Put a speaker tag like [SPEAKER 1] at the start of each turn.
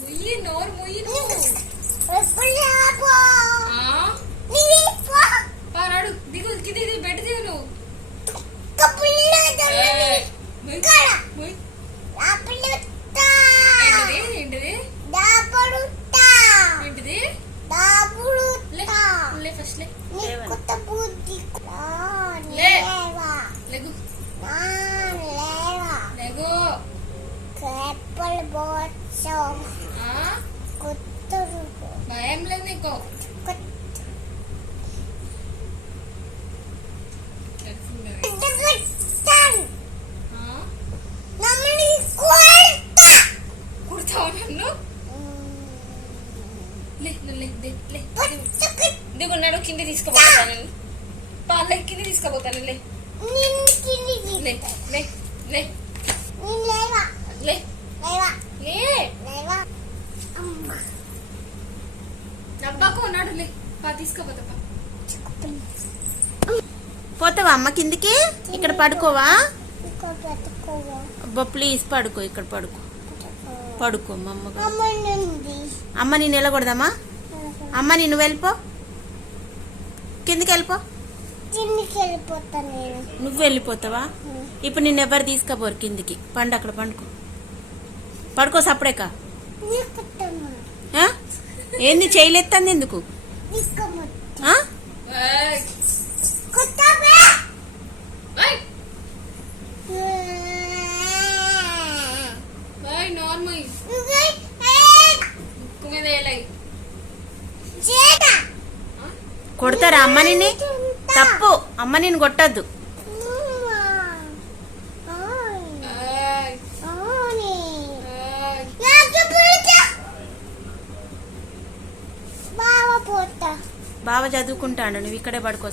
[SPEAKER 1] ముయ్యి నోరు ముయ్యి? పారాడు దిగు కింది దిగు బెడ్ దిగు నువ్వు. ఏయ్, ముయ్. ముయ్. ఏంటిది? లెగు ఆ? భయం లేదు నీకు. దిగున్నాడు కింది తీసుకుపోతాను పాల కింది తీసుకుపోతాను లే. లే లే లే. లే. లే. తీసుకుపోతా.
[SPEAKER 2] పోతావా అమ్మ కిందికి? ఇక్కడ పడుకోవా? అబ్బా ప్లీజ్ పడుకో ఇక్కడ పడుకో. పడుకో అమ్మ అమ్మ నేను వెళ్ళకూడదమ్మా అమ్మ నేను వెళ్ళిపో కిందికి వెళ్ళిపో.
[SPEAKER 3] కిందికి వెళ్ళిపోతా నేను.
[SPEAKER 2] నువ్వు వెళ్ళిపోతావా? ఇప్పుడు నిన్ను ఎవరు తీసుకపోరు కిందికి? పండు అక్కడ పండుకో. పడుకో ఆ? ఏంది చేయలేస్తుంది ఎందుకు? కొడతారా అమ్మ నిన్ను? తప్పు. అమ్మ నిన్ను కొట్టద్దు.
[SPEAKER 3] బాగా
[SPEAKER 2] చదువుకుంటాడు నువ్వు ఇక్కడే పడుకో